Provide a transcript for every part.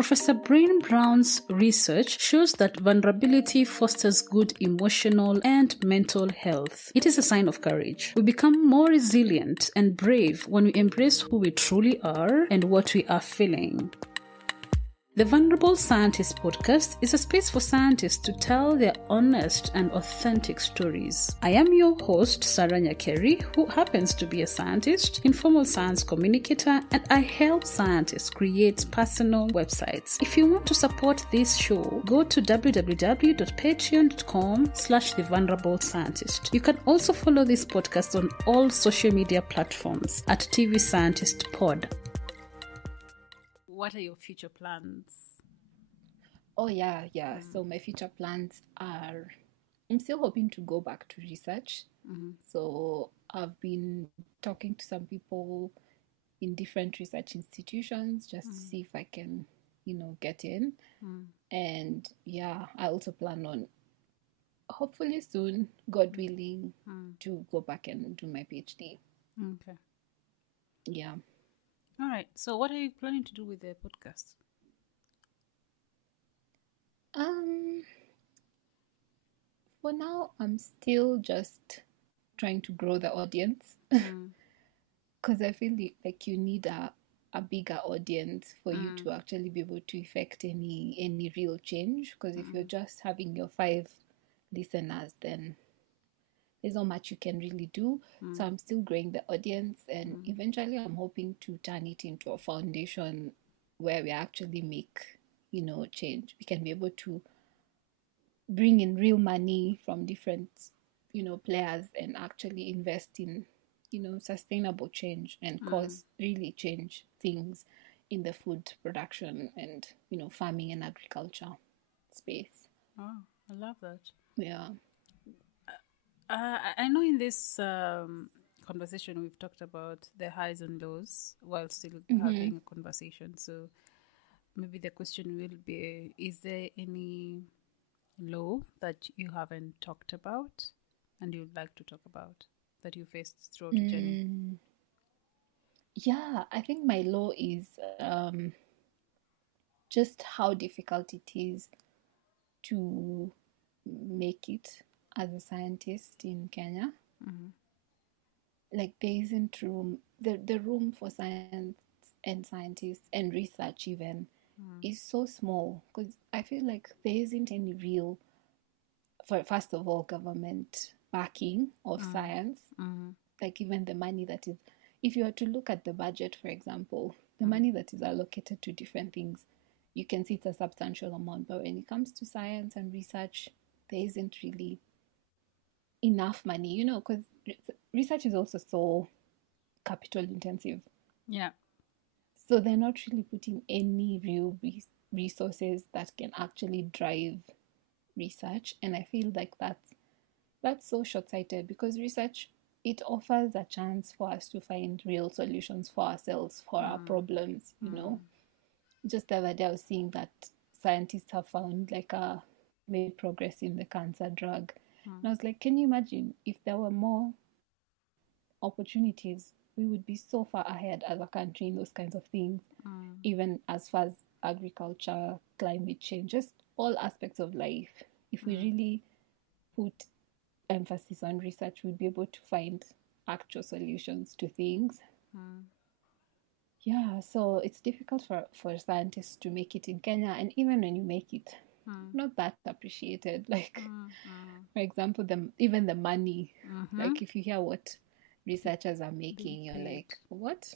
Professor Brain Brown's research shows that vulnerability fosters good emotional and mental health. It is a sign of courage. We become more resilient and brave when we embrace who we truly are and what we are feeling. The Vulnerable Scientist podcast is a space for scientists to tell their honest and authentic stories. I am your host, Sarah Nyakeri, who happens to be a scientist, informal science communicator, and I help scientists create personal websites. If you want to support this show, go to www.patreon.com/thevulnerable-scientist. You can also follow this podcast on all social media platforms at TV Scientist Pod. What are your future plans? Oh, yeah. So my future plans are, I'm still hoping to go back to research. So I've been talking to some people in different research institutions just to see if I can, get in. And yeah, I also plan on, hopefully soon, God willing, to go back and do my PhD. Okay. Yeah. All right. So what are you planning to do with the podcast? For now, I'm still just trying to grow the audience because I feel like you need a bigger audience for you to actually be able to effect any real change. Because if you're just having your 5 listeners, then there's not much you can really do. So I'm still growing the audience, and eventually I'm hoping to turn it into a foundation where we actually make, change. We can be able to bring in real money from different, players and actually invest in, sustainable change and cause really change things in the food production and, farming and agriculture space. Oh, I love that. Yeah. I know in this conversation we've talked about the highs and lows while still having a conversation. So maybe the question will be, is there any low that you haven't talked about and you'd like to talk about that you faced throughout the journey? Yeah, I think my low is just how difficult it is to make it as a scientist in Kenya. Like there isn't room, the room for science and scientists and research even is so small, because I feel like there isn't any real, first of all, government backing of science. Like even the money that is, if you were to look at the budget, for example, the money that is allocated to different things, you can see it's a substantial amount. But when it comes to science and research, there isn't really enough money, because research is also so capital intensive. Yeah. So they're not really putting any real resources that can actually drive research. And I feel like that's so short-sighted, because research, it offers a chance for us to find real solutions for ourselves, for our problems, Just the other day I was seeing that scientists have found made progress in the cancer drug. And I was like, can you imagine if there were more opportunities? We would be so far ahead as a country in those kinds of things, even as far as agriculture, climate change, just all aspects of life. If we really put emphasis on research, we'd be able to find actual solutions to things. Yeah, so it's difficult for scientists to make it in Kenya, and even when you make it, not that appreciated. Like, for example, even the money. Like, if you hear what researchers are making, you're like, what?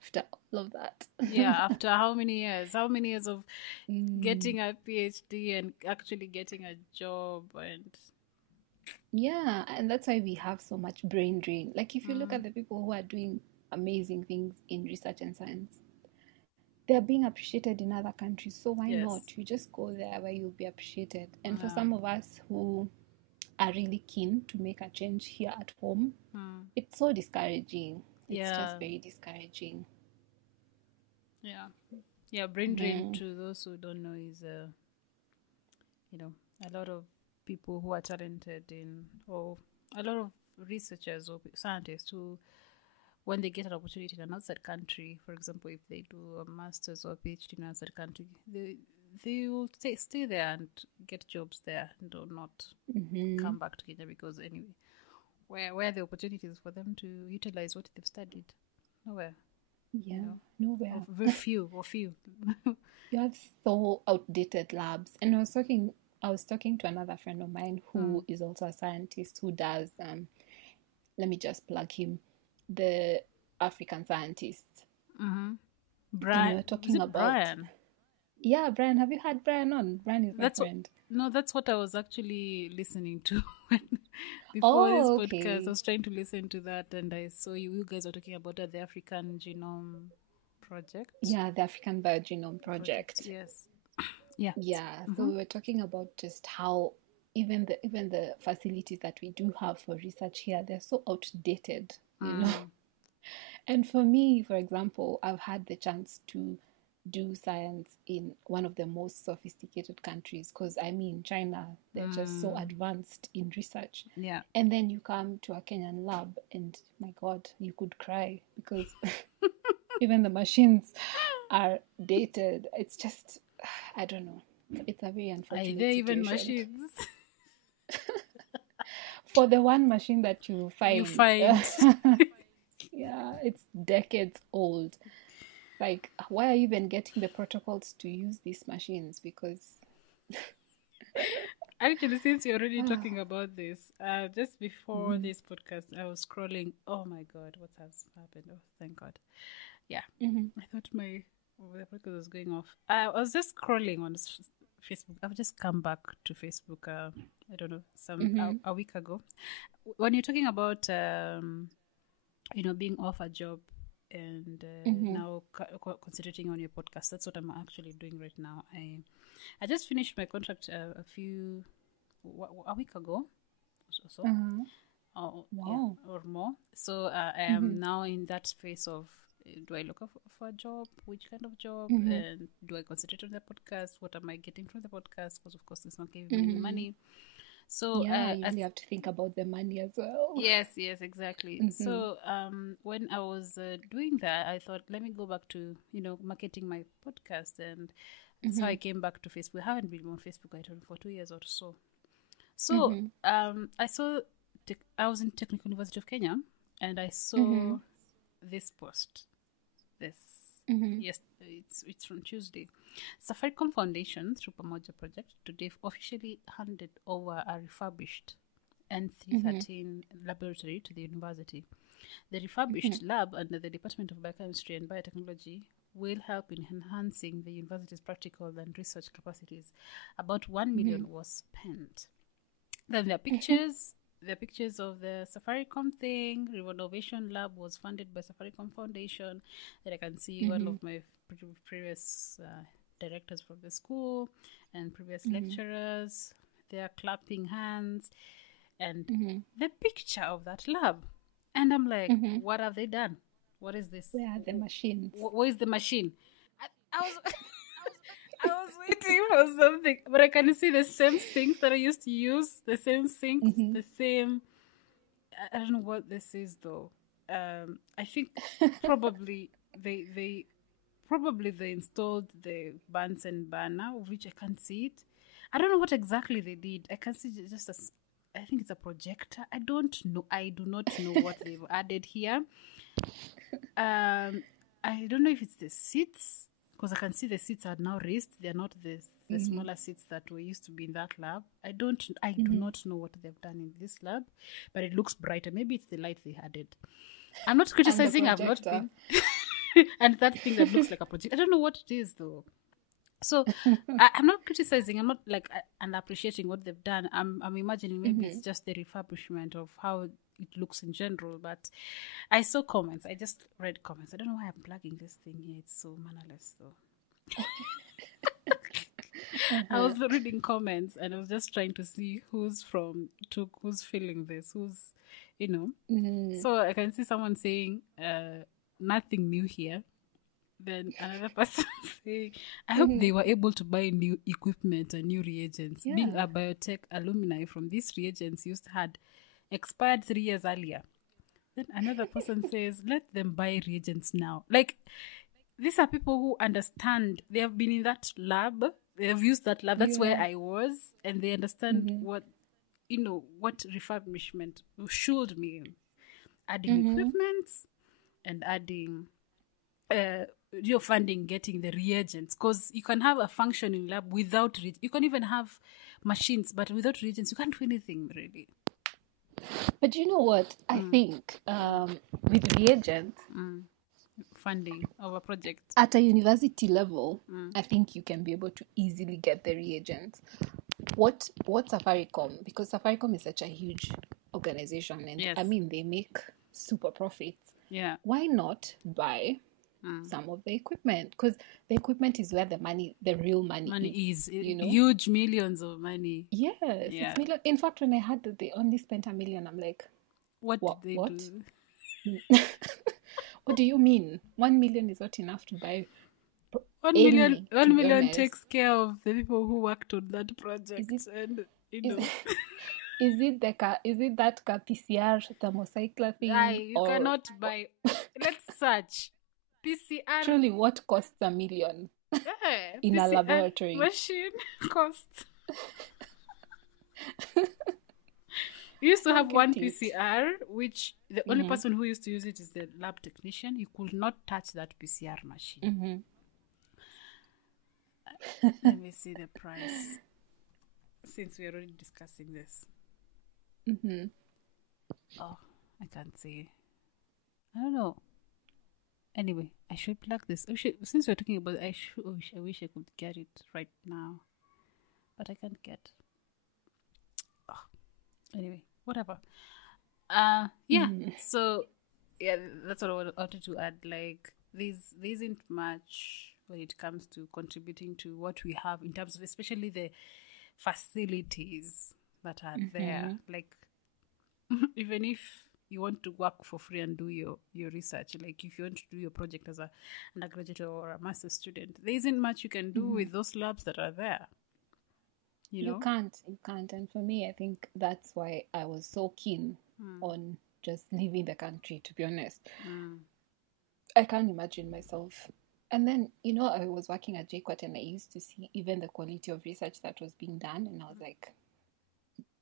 After all of that. Yeah, after how many years? How many years of getting a PhD and actually getting a job? And yeah, and that's why we have so much brain drain. Like, if you look at the people who are doing amazing things in research and science, they're being appreciated in other countries. So why not? You just go there where you'll be appreciated. And for some of us who are really keen to make a change here at home, it's so discouraging. It's just very discouraging. Yeah, brain drain, to those who don't know, is a lot of people who are talented in, or a lot of researchers or scientists who when they get an opportunity in an outside country, for example, if they do a master's or PhD in an outside country, they will stay there and get jobs there and do not come back to Kenya, because anyway, where are the opportunities for them to utilize what they've studied? Nowhere. Yeah, nowhere. Or very few. You have so outdated labs. And I was talking to another friend of mine who is also a scientist who does, let me just plug him, the African scientist. Brian. We're talking about Brian. Yeah, Brian. Have you had Brian on? Brian is my friend. No, that's what I was actually listening to before this podcast. I was trying to listen to that, and I saw you guys were talking about the African Genome Project. Yeah, the African Biogenome Project. Yes. Yeah. So we were talking about just how even the facilities that we do have for research here, they're so outdated, you know. And for me, for example, I've had the chance to do science in one of the most sophisticated countries, because I mean China, they're just so advanced in research. Yeah. And then you come to a Kenyan lab and my God, you could cry, because even the machines are dated. It's just, I don't know, it's a very unfortunate Are there situation. even machines? For the one machine that you find. Yeah, it's decades old. Like, why are you even getting the protocols to use these machines? Because actually, since you're already talking about this, just before this podcast, I was scrolling. Oh my God, what has happened? Oh, thank God. Yeah, I thought the podcast was going off. I was just scrolling on Facebook. I've just come back to Facebook. I don't know, a week ago. When you're talking about being off a job and now concentrating on your podcast, that's what I'm actually doing right now. I just finished my contract a week ago or so. wow. Yeah, or more. So I am now in that space of, do I look for a job? Which kind of job? And do I concentrate on the podcast? What am I getting from the podcast? Because of course it's not giving me any money. So you really have to think about the money as well. Yes, exactly. So when I was doing that, I thought, let me go back to marketing my podcast, and that's how I came back to Facebook. I haven't been on Facebook, I don't know, for 2 years or so. So I saw I was in Technical University of Kenya, and I saw this post. Yes, it's from Tuesday. Safaricom Foundation, through Pamoja Project, today officially handed over a refurbished N313 laboratory to the university. The refurbished lab under the Department of Biochemistry and Biotechnology will help in enhancing the university's practical and research capacities. About 1 million was spent. Then there are pictures. There are pictures of the Safaricom thing. Renovation lab was funded by Safaricom Foundation. That I can see one of my previous directors from the school and previous lecturers. They are clapping hands. And the picture of that lab. And I'm like, what have they done? What is this? Where are the machines? Where is the machine? I was waiting for something, but I can see the same sinks that I used to use, the same sinks, the same. I don't know what this is though. I think probably they installed the Bunsen burner, of which I can't see it. I don't know what exactly they did. I can see just I think it's a projector. I don't know. I do not know what they've added here. I don't know if it's the seats, because I can see the seats are now raised. They are not the smaller seats that were used to be in that lab. I do not know what they've done in this lab, but it looks brighter. Maybe it's the light they added. I'm not criticizing. I've not been. And that thing that looks like a project. I don't know what it is though. So I'm not criticizing. I'm not and appreciating what they've done. I'm imagining maybe it's just the refurbishment of how it looks in general. But I saw comments. I just read comments. I don't know why I'm plugging this thing here. It's so mannerless though. I was reading comments and I was just trying to see who's feeling this, So I can see someone saying nothing new here. Then another person saying, I hope they were able to buy new equipment and new reagents. Yeah. Being a biotech alumni from these reagents had expired 3 years earlier. Then another person says, let them buy reagents now. Like, these are people who understand. They have been in that lab. They have used that lab. That's where I was. And they understand what refurbishment should mean. Adding equipment and adding your funding, getting the reagents. Because you can have a functioning lab without you can even have machines, but without reagents, you can't do anything, really. But you know what? I think with reagents, funding of a project at a university level, I think you can be able to easily get the reagents. What Safaricom, because Safaricom is such a huge organization, and I mean they make super profits. Yeah. Why not buy some of the equipment? Because the equipment is where the real money is. You know, huge millions of money. Yes, it's million. In fact, when I heard that they only spent $1 million, I'm like, what did they do? What do you mean? 1 million is not enough to buy 1 million takes care of the people who worked on that project. Is it that PCR thermocycler thing? You cannot buy. Let's search PCR. Truly, what costs $1 million in a laboratory? Machine costs. We used to have one PCR, which the only person who used to use it is the lab technician. You could not touch that PCR machine. Let me see the price, since we're already discussing this. Oh, I can't see. I don't know. Anyway, I should plug this. Since we're talking about it, I wish I could get it right now. But I can't get. Oh. Anyway, whatever. So, that's what I wanted to add. Like, there isn't much when it comes to contributing to what we have in terms of, especially the facilities that are there. Like, even if you want to work for free and do your research, like if you want to do your project as an undergraduate or a master's student, there isn't much you can do with those labs that are there. You can't. And for me, I think that's why I was so keen on just leaving the country, to be honest. I can't imagine myself. And then, I was working at JQuat and I used to see even the quality of research that was being done. And I was like,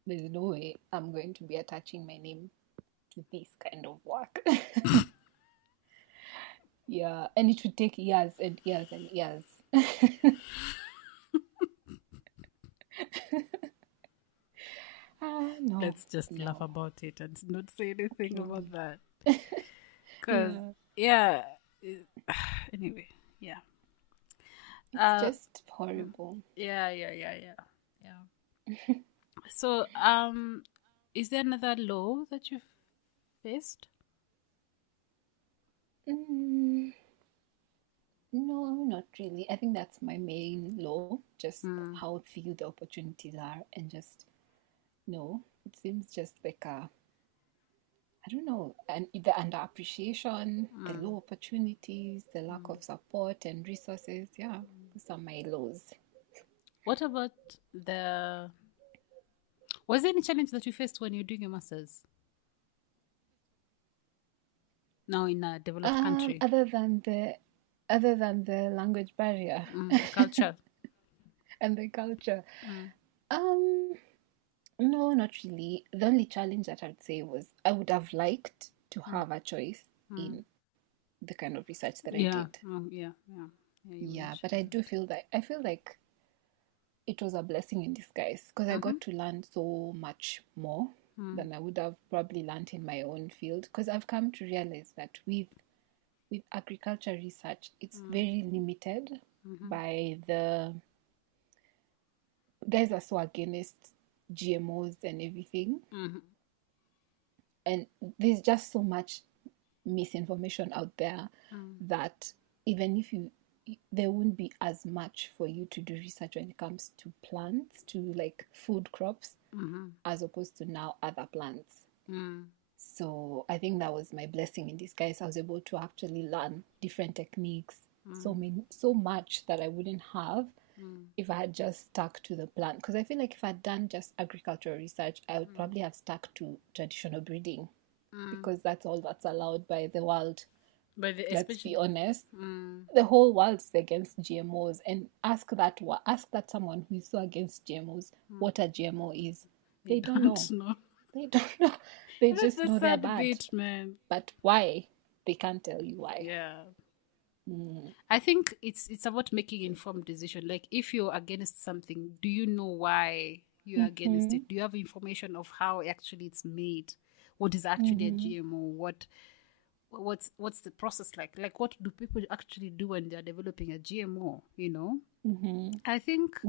there's no way I'm going to be attaching my name to this kind of work. Yeah, and it would take years and years and years. No. Let's just laugh about it and not say anything about that. Because, anyway, it's just horrible. Yeah. So, is there another law that you've faced? No, not really. I think that's my main law, just how few the opportunities are, and just, it seems just like I don't know, and the underappreciation, the low opportunities, the lack of support and resources. Yeah, those are my laws. What about was there any challenge that you faced when you're doing your master's? Now in a developed country, other than the language barrier, culture, and the culture. No, not really. The only challenge that I'd say was I would have liked to have a choice in the kind of research that I did. Yeah, but I feel like it was a blessing in disguise, because I got to learn so much more than I would have probably learned in my own field, because I've come to realize that with agriculture research, it's very limited by the guys are so against GMOs and everything, and there's just so much misinformation out there that even if there won't be as much for you to do research when it comes to plants, to like food crops, as opposed to now other plants. So I think that was my blessing in disguise. I was able to actually learn different techniques, so much that I wouldn't have if I had just stuck to the plant. Because I feel like if I'd done just agricultural research, I would probably have stuck to traditional breeding. because that's all that's allowed by the world. But Let's be honest. Mm. The whole world's against GMOs, and ask that someone who is so against GMOs what a GMO is. They don't know. They don't know. They That's just the know they're sad bad. bit, man. But why? They can't tell you why. Yeah. I think it's about making informed decision. Like, if you're against something, do you know why you're against it? Do you have information of how actually it's made? What is actually a GMO? What's the process like? Like, what do people actually do when they're developing a GMO? You know, I think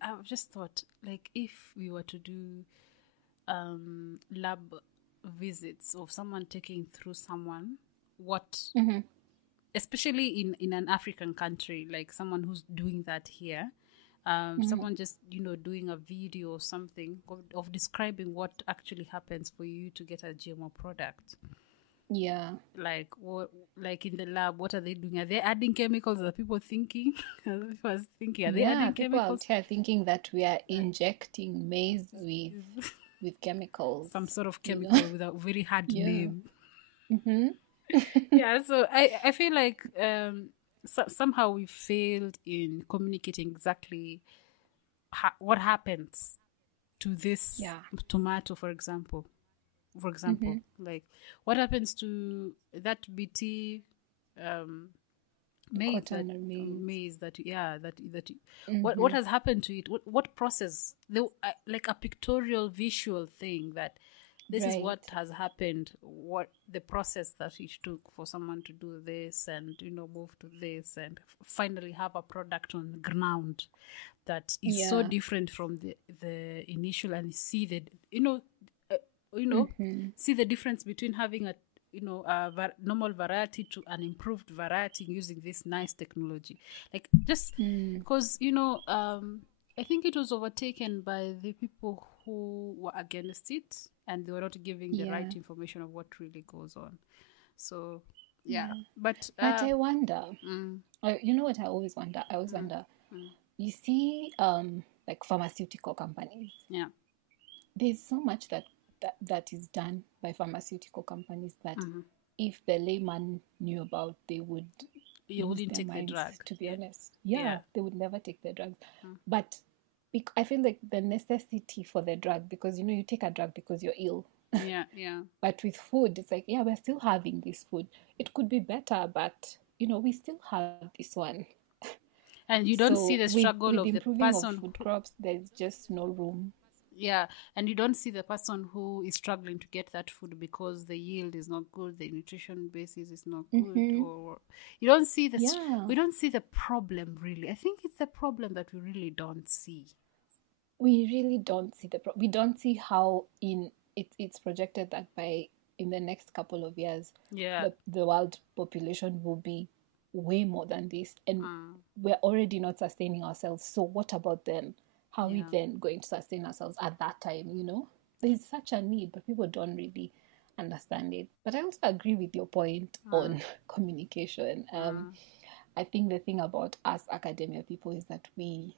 I've just thought, like, if we were to do lab visits of someone taking through someone, what, especially in an African country, like someone who's doing that here. Someone just, doing a video or something of describing what actually happens for you to get a GMO product. Yeah. Like, what, like in the lab, what are they doing? Are they adding chemicals? Are people thinking? Are they adding people chemicals? out here thinking that we are injecting maize with chemicals. Some sort of chemical with a very hard name. Yeah, so I feel like somehow we failed in communicating exactly what happens to this tomato, for example. Like, what happens to that BT maize what has happened to it? What process? Like a pictorial visual thing that this is what has happened, what the process that it took for someone to do this and move to this and finally have a product on the ground that is so different from the initial, and see the see the difference between having a normal variety to an improved variety using this nice technology. Like, just because I think it was overtaken by the people who were against it, and they were not giving the right information of what really goes on. So but I wonder, you know what I always wonder? I always wonder, you see, like pharmaceutical companies, there's so much that is done by pharmaceutical companies that if the layman knew about, they would wouldn't take the drug, to be honest. They would never take the drug. But I feel like the necessity for the drug, because you take a drug because you're ill. But with food, it's like, we're still having this food. It could be better, but we still have this one. And you don't see the struggle of the person of food crops. There's just no room. And you don't see the person who is struggling to get that food because the yield is not good, the nutrition basis is not good, or you don't see we don't see the problem, really. I think it's the problem that we really don't see. We really don't see we don't see how it's projected that in the next couple of years the world population will be way more than this, and we're already not sustaining ourselves. So what about then? How are we then going to sustain ourselves at that time? There's such a need, but people don't really understand it. But I also agree with your point on communication. I think the thing about us academia people is that we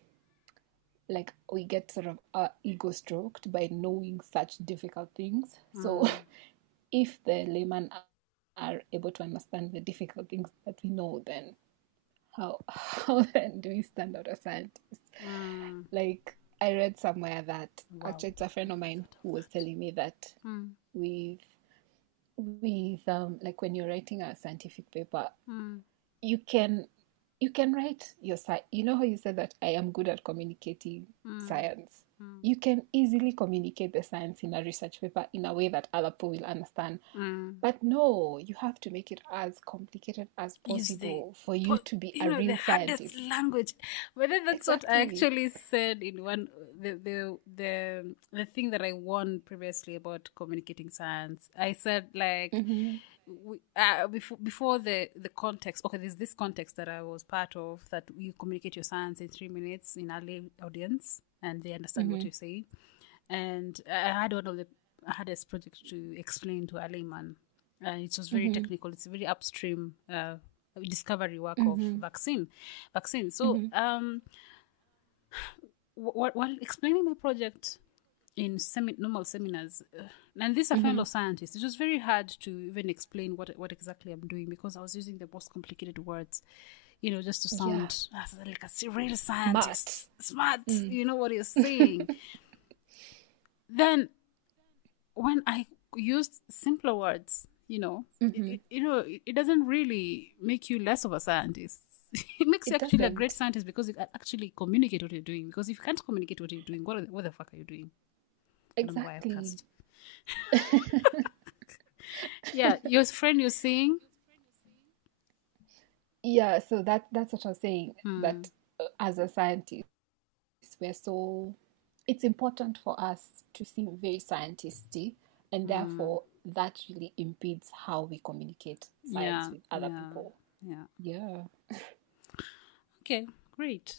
get sort of our ego stroked by knowing such difficult things. So if the layman are able to understand the difficult things that we know, then how then do we stand out as scientists? Like, I read somewhere that actually it's a friend of mine who was telling me that with like when you're writing a scientific paper, you can write your science. You know how you said that I am good at communicating science? You can easily communicate the science in a research paper in a way that other people will understand. But no, you have to make it as complicated as possible for you to be a real scientist. Language. But then that's what I actually said in one the thing that I won previously about communicating science. I said, like, before the context. Okay, there's this context that I was part of, that you communicate your science in 3 minutes in a lay audience, and they understand what you're saying. And I had a project to explain to a layman. It was very technical. It's a very upstream discovery work of vaccine. So while explaining my project, in normal seminars, and this is a fellow scientist. It was very hard to even explain what exactly I'm doing because I was using the most complicated words, just to sound like a real scientist, smart. You know what you're saying. Then, when I used simpler words, it doesn't really make you less of a scientist. It makes you actually a great scientist because you can actually communicate what you're doing. Because if you can't communicate what you're doing, what the fuck are you doing? Exactly. Yeah, your friend you're saying? Yeah, so that's what I was saying. That as a scientist, it's important for us to seem very scientisty, and therefore that really impedes how we communicate science with other people. Yeah. Okay, great.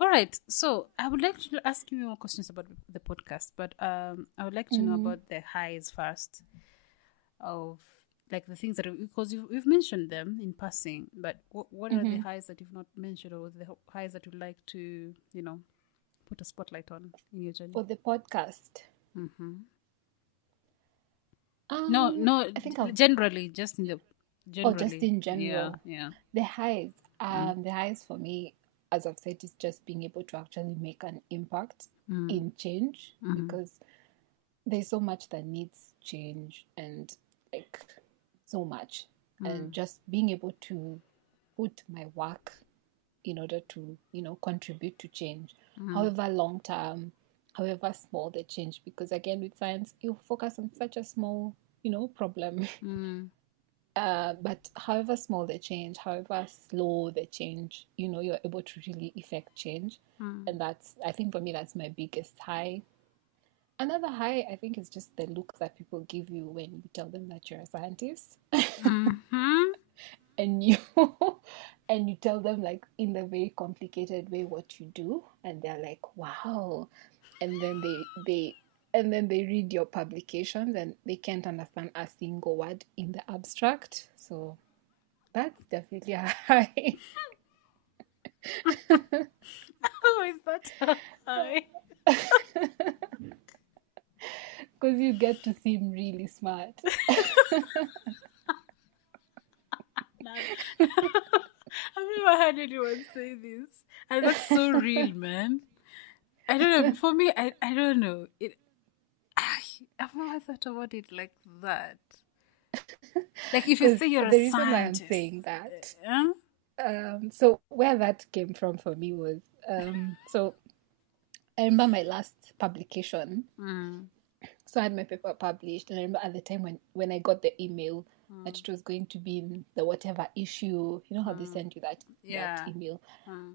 All right, so I would like to ask you more questions about the podcast, but I would like to know about the highs first, of like the things that, because we've mentioned them in passing, but what are the highs that you've not mentioned, or the highs that you'd like to put a spotlight on in your journey for the podcast? No, I think generally, just in general. Yeah. The highs, the highs for me, as I've said, is just being able to actually make an impact in change, because there's so much that needs change, and like so much, and just being able to put my work in order to contribute to change, however long term, however small the change, because again with science you focus on such a small problem. But however small the change, however slow the change, you're able to really effect change. And that's, I think for me, that's my biggest high. Another high, I think, is just the look that people give you when you tell them that you're a scientist. And you and you tell them like in a very complicated way what you do, and they're like, wow. And then they read your publications and they can't understand a single word in the abstract. So that's definitely a high. How is that a high? Because you get to seem really smart. I've never heard anyone say this, and that's so real, man. I don't know. For me, I don't know. I've never thought about it like that. Like if you say you're a scientist. The reason why I'm saying that, so where that came from for me was, so I remember my last publication. So I had my paper published, and I remember at the time when I got the email that it was going to be in the whatever issue, you know how they send you that email.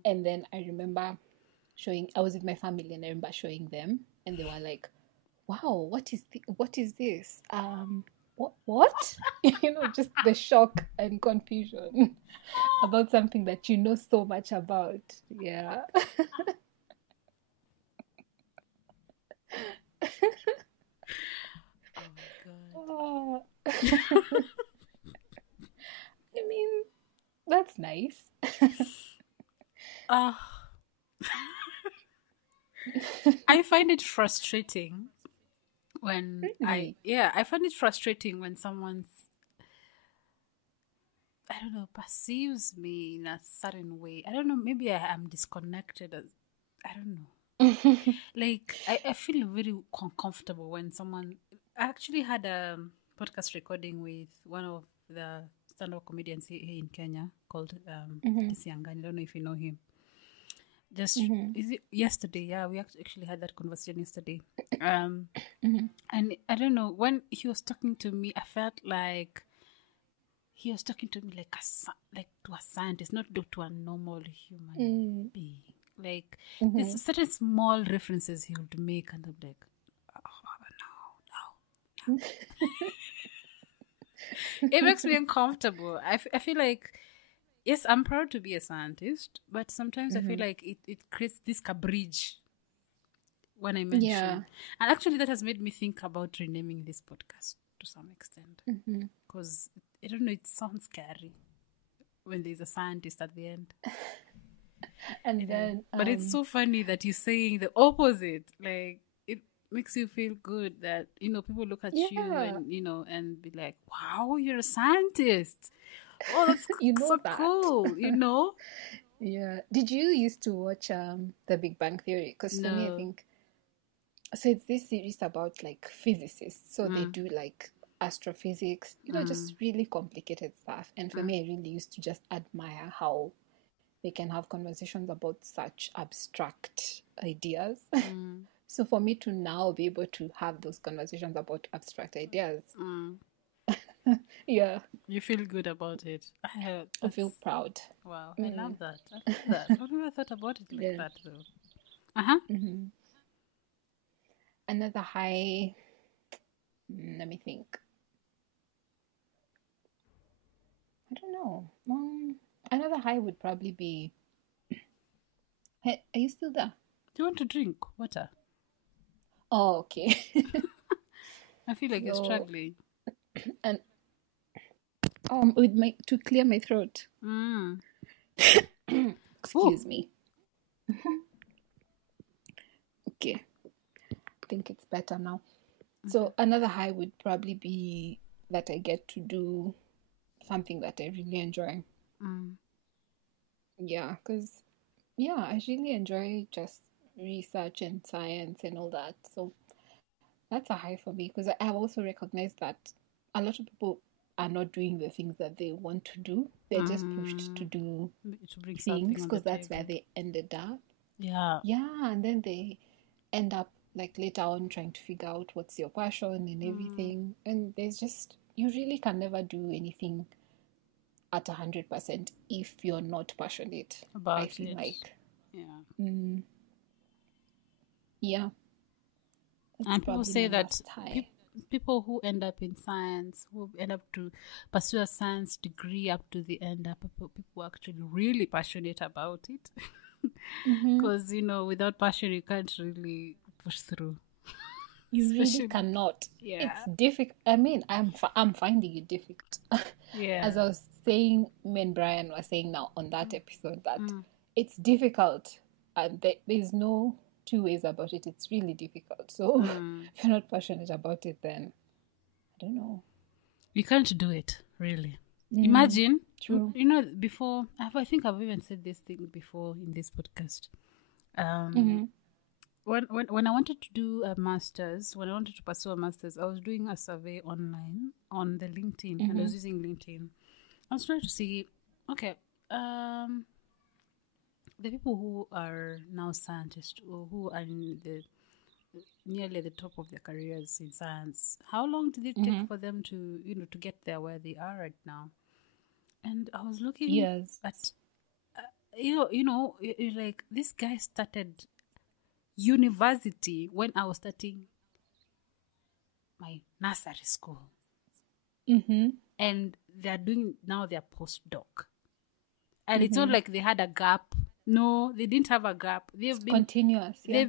And then I remember I was with my family, and I remember showing them, and they were like, wow, what is this? What? Just the shock and confusion about something that you know so much about. Yeah. Oh my god. I mean, that's nice. I find it frustrating when I find it frustrating when someone, I don't know, perceives me in a certain way. I don't know, maybe I am disconnected. I don't know. Like, I feel very uncomfortable when someone... I actually had a podcast recording with one of the stand-up comedians here in Kenya called Kisiangani. I don't know if you know him. Is it yesterday? Yeah, we actually had that conversation yesterday. And I don't know, when he was talking to me, I felt like he was talking to me like to a scientist, not to a normal human being. Like there's certain small references he would make, and I'm like, no. It makes me uncomfortable. I feel like, yes, I'm proud to be a scientist, but sometimes I feel like it creates this bridge when I mention. And actually that has made me think about renaming this podcast to some extent. Because, I don't know, it sounds scary when there's a scientist at the end. And then but it's so funny that you're saying the opposite. Like, it makes you feel good that, people look at you and, and be like, wow, you're a scientist. Oh, that's so that. cool, Yeah. Did you used to watch The Big Bang Theory? Because for me, I think so. It's this series about like physicists. So they do like astrophysics, just really complicated stuff. And for me, I really used to just admire how they can have conversations about such abstract ideas. So for me to now be able to have those conversations about abstract ideas, yeah, you feel good about it. I feel proud. Wow, I love that. I've never thought about it like that though. Another high. Let me think. I don't know. Another high would probably be. Hey, are you still there? Do you want to drink water? Oh, okay. I feel like you're struggling. And to clear my throat. Excuse me. Okay. I think it's better now. So another high would probably be that I get to do something that I really enjoy. Yeah, because I really enjoy just research and science and all that. So that's a high for me, because I have also recognized that a lot of people are not doing the things that they want to do. They're just pushed to do things because that's where they ended up. Yeah. Yeah, and then they end up like later on trying to figure out what's your passion and everything. And there's just, you really can never do anything at 100% if you're not passionate about it. I feel like. Yeah. Yeah. And people say that people who end up in science, who end up to pursue a science degree up to the end, are people actually really passionate about it. Because, without passion, you can't really push through. You really cannot. Yeah. It's difficult. I mean, I'm finding it difficult. Yeah. As I was saying, me and Brian were saying now on that episode that it's difficult, and there's no two ways about it. It's really difficult. So if you're not passionate about it, then I don't know. You can't do it, really. Imagine, before, I think I've even said this thing before in this podcast. When I wanted to do a master's, when I wanted to pursue a master's, I was doing a survey online on the LinkedIn, and I was using LinkedIn. I was trying to see, okay, the people who are now scientists, or who are in nearly at the top of their careers in science, how long did it take for them to, to get there where they are right now? And I was looking at, like, this guy started university when I was starting my nursery school. And they're doing now their postdoc. And it's not like they had a gap. No, they didn't have a gap. They've been continuous. Yeah.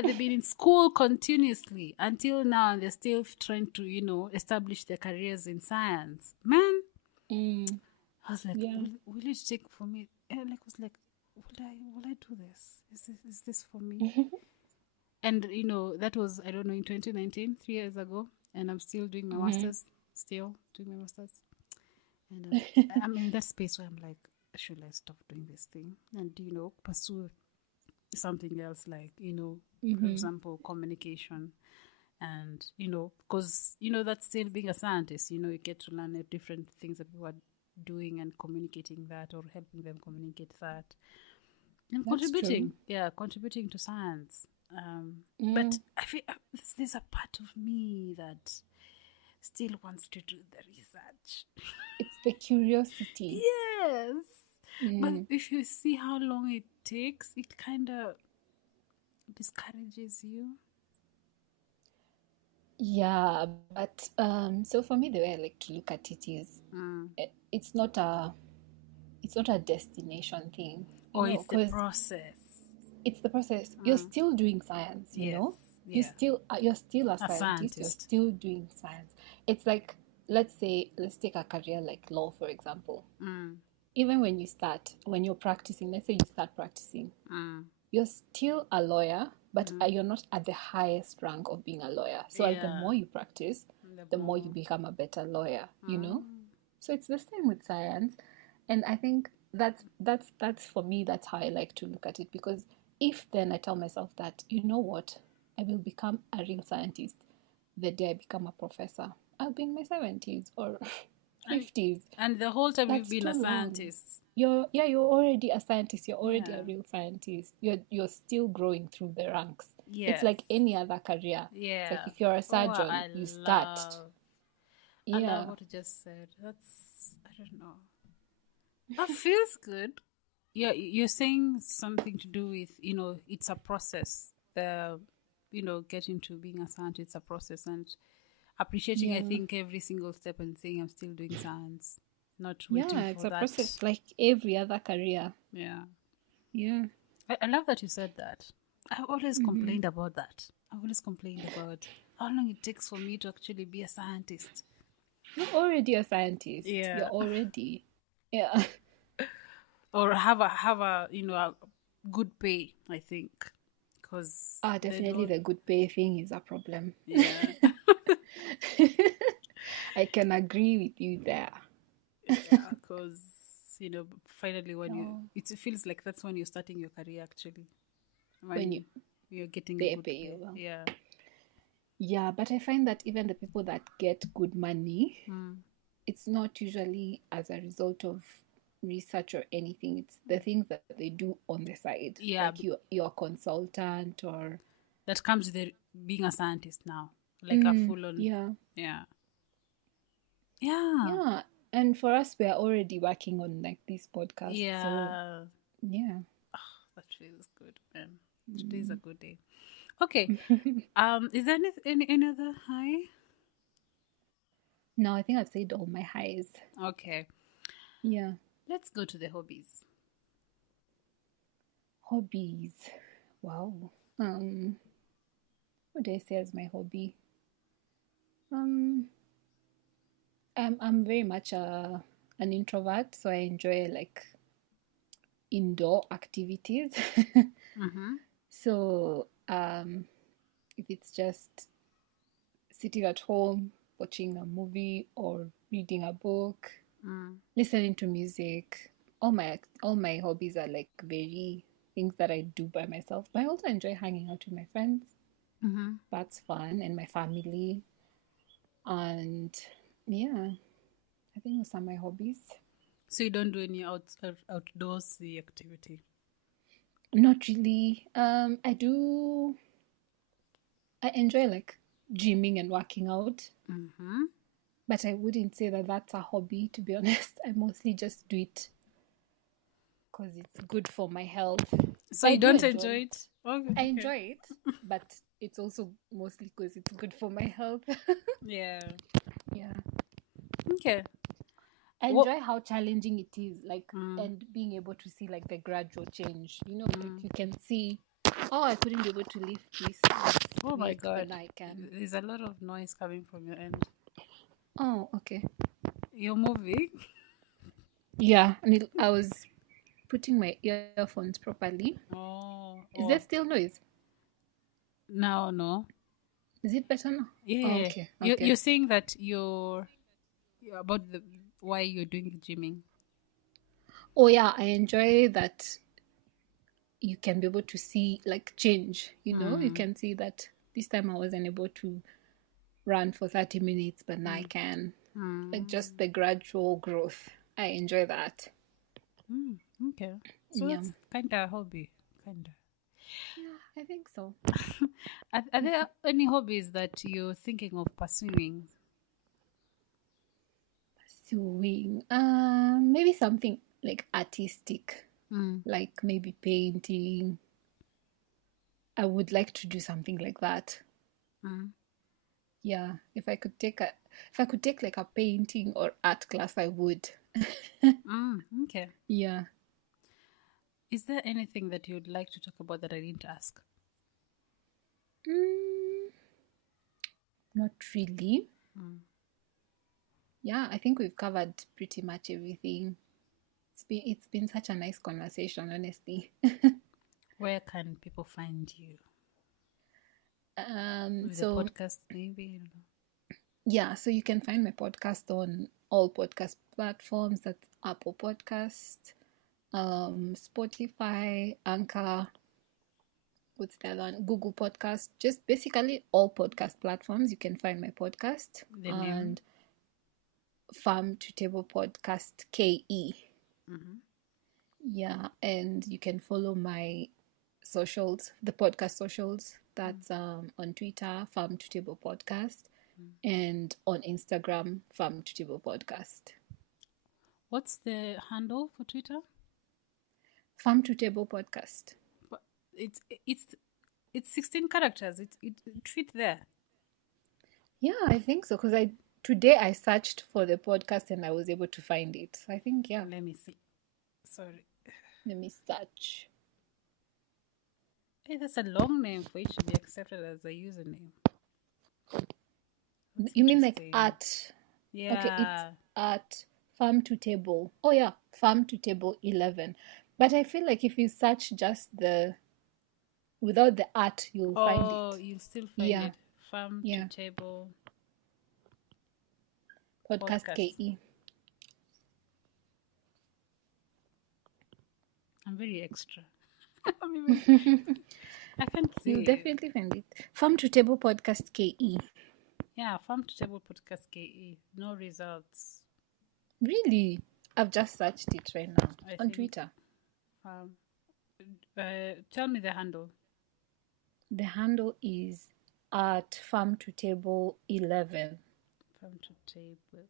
They've been in school continuously until now, and they're still trying to, establish their careers in science. Man, I was like, will it take for me? And I was like, will I do this? Is this for me? And that was, I don't know, in 2019, 3 years ago, and I'm still doing my masters. And I'm in that space where I'm like, should I stop doing this thing and pursue something else, like for example, communication, and because that's still being a scientist. You get to learn different things that people are doing and communicating that, or helping them communicate that, and contributing to science. But I feel there's a part of me that still wants to do the research. It's the curiosity. Yes. But if you see how long it takes, it kind of discourages you. Yeah, but so for me, the way I like to look at it is it's not a destination thing. It's the process. It's the process. You're still doing science, you know? Yeah. You're still a scientist. You're still doing science. It's like, let's take a career like law, for example. even when you're practicing, let's say you start practicing, you're still a lawyer, but you're not at the highest rank of being a lawyer. So the more you practice, the more you become a better lawyer, you know? So it's the same with science. And I think that's for me, that's how I like to look at it. Because if then I tell myself that, you know what, I will become a real scientist the day I become a professor, I'll be in my 70s or 50s. And the whole time you've been a scientist. You're already a scientist. You're already a real scientist. You're still growing through the ranks. Yes. It's like any other career. Yeah. It's like if you're a surgeon, you start. I love what you just said. That's, I don't know. That feels good. Yeah, you're saying something to do with, it's a process. Getting to being a scientist, it's a process, and appreciating, I think, every single step and saying I'm still doing science, not waiting for that. Yeah, it's a process like every other career. Yeah. Yeah. I love that you said that. I've always complained about that. I've always complained about how long it takes for me to actually be a scientist. You're already a scientist. Yeah. You're already, yeah. Or have a good pay, I think. Because definitely the good pay thing is a problem. Yeah. I can agree with you there. Yeah, because finally when it feels like that's when you're starting your career actually. When you're getting a good pay. Yeah. Yeah, but I find that even the people that get good money, it's not usually as a result of research or anything. It's the things that they do on the side. Yeah. Like you're a consultant or... That comes with being a scientist now. Like a full-on... Yeah. Yeah. Yeah. Yeah. And for us, we are already working on like these podcasts. Yeah. So, yeah. Oh, that feels good, man. Today's a good day. Okay. Is there any other high? No, I think I've said all my highs. Okay. Yeah. Let's go to the hobbies. Hobbies. Wow. What do I say as my hobby? I'm very much an introvert, so I enjoy like indoor activities. So if it's just sitting at home watching a movie or reading a book, listening to music, all my hobbies are like very things that I do by myself. But I also enjoy hanging out with my friends. That's fun, and my family. And yeah, I think those are my hobbies. So you don't do any outdoorsy activity? Not really. I enjoy like gymming and working out. But I wouldn't say that that's a hobby, to be honest. I mostly just do it because it's good for my health. So you don't enjoy it? Okay. I enjoy it, but it's also mostly because it's good for my health. Yeah. Yeah. Okay. I enjoy how challenging it is, like, and being able to see like the gradual change. Like you can see, I couldn't be able to lift this. Oh my God! But I can. There's a lot of noise coming from your end. Oh, okay. You're moving? Yeah, and I was putting my earphones properly. Is there still noise? No. Is it better now? Yeah. Oh, okay. You're saying that you're about why you're doing the gymming. Oh yeah, I enjoy that. You can be able to see like change. You can see that this time I wasn't able to run for 30 minutes, but now I can. Like just the gradual growth. I enjoy that. Okay. So that's kind of a hobby. Kind of. Yeah, I think so. Are there any hobbies that you're thinking of pursuing? Maybe something like artistic. Like maybe painting. I would like to do something like that. Yeah, if I could take like a painting or art class, I would. Okay. Yeah. Is there anything that you'd like to talk about that I didn't ask? Not really. Yeah, I think we've covered pretty much everything. it's been such a nice conversation, honestly. Where can people find you? With the So podcast, maybe? yeah, so you can find my podcast on all podcast platforms. That's Apple Podcast, Spotify, Anchor, what's the other one? Google Podcast. Just basically all podcast platforms. You can find my podcast. The name? And Farm to Table Podcast KE. Mm-hmm. Yeah, and you can follow my socials, the podcast socials. That's on Twitter, Farm to Table Podcast, and on Instagram, Farm to Table Podcast. What's the handle for Twitter? Farm to Table Podcast. It's 16 characters. It fit there. Yeah, I think so, because today I searched for the podcast and I was able to find it. So I think, yeah. Let me see. Sorry. Let me search. Hey, that's a long name for it to be accepted as a username. That's You mean like interesting. at? Yeah. Okay, it's at Farm to Table. Oh yeah, Farm to Table 11. But I feel like if you search just without the at, you'll find it. Oh, you'll still find Yeah. it. Farm Yeah. to Table Podcast Podcast. KE. I'm very extra. I can't see. You'll definitely find it. Farm to Table Podcast KE. Yeah, Farm to Table Podcast KE. No results. Really? I've just searched it right now I on think- Twitter. Tell me the handle. The handle is at Farm to Table 11. Farm to Table.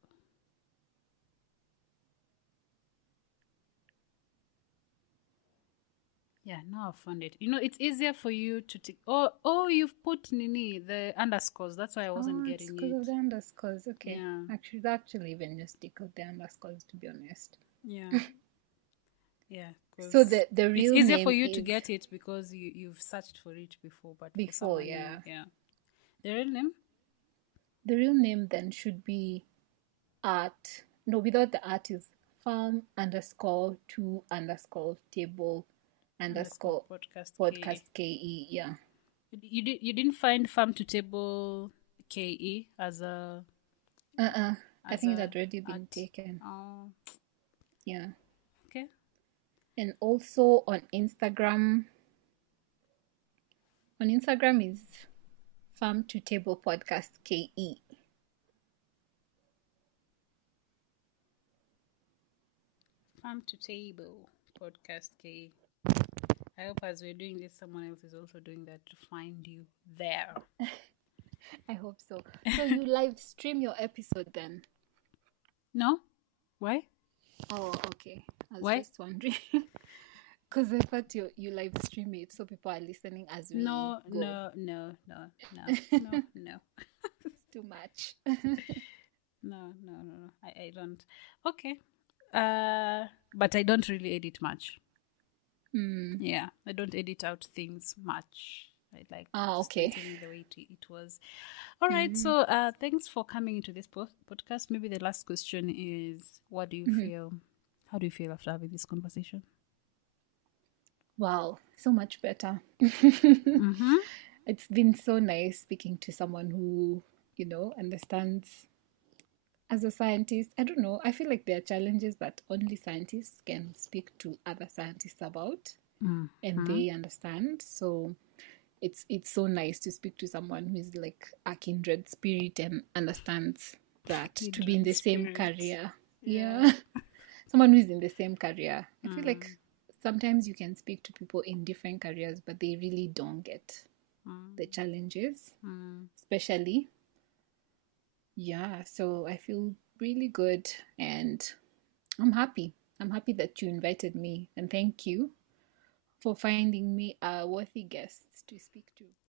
Yeah, now I've found it. It's easier for you to take. Oh, you've put Nini the underscores. That's why I wasn't It's getting because of it. the underscores. Okay. Yeah. Actually, even just because the underscores, to be honest. Yeah. Yeah. So 'cause the real it's easier name for you is, to get it because you've searched for it before. But for Before, someone new, yeah. yeah. The real name? the real name then should be at, no, without the at is farm underscore to underscore table underscore podcast KE. Yeah. You didn't find Farm to Table KE as a. I As think it a had already been at- taken. Oh, Yeah. okay. And also on Instagram. On Instagram is Farm to Table Podcast KE. Farm to Table Podcast KE. I hope as we're doing this, someone else is also doing that to find you there. I hope so. So you live stream your episode then? No? Why? Oh, okay. I was Why? just wondering. Because I thought you live stream it so people are listening as we No. go. No. It's too much. No. I don't. Okay. But I don't really edit much. Yeah, I don't edit out things much. I like just okay. getting the way it was. All right. So thanks for coming into this podcast. Maybe the last question is, what do you feel? How do you feel after having this conversation? Wow, so much better. Mm-hmm. It's been so nice speaking to someone who, understands. As a scientist, I don't know, I feel like there are challenges that only scientists can speak to other scientists about, and they understand. So it's so nice to speak to someone who is like a kindred spirit and understands that to be in the same career. Yeah. Someone who is in the same career. I feel like sometimes you can speak to people in different careers, but they really don't get the challenges, especially. Yeah, so I feel really good and I'm happy. I'm happy that you invited me, and thank you for finding me a worthy guest to speak to.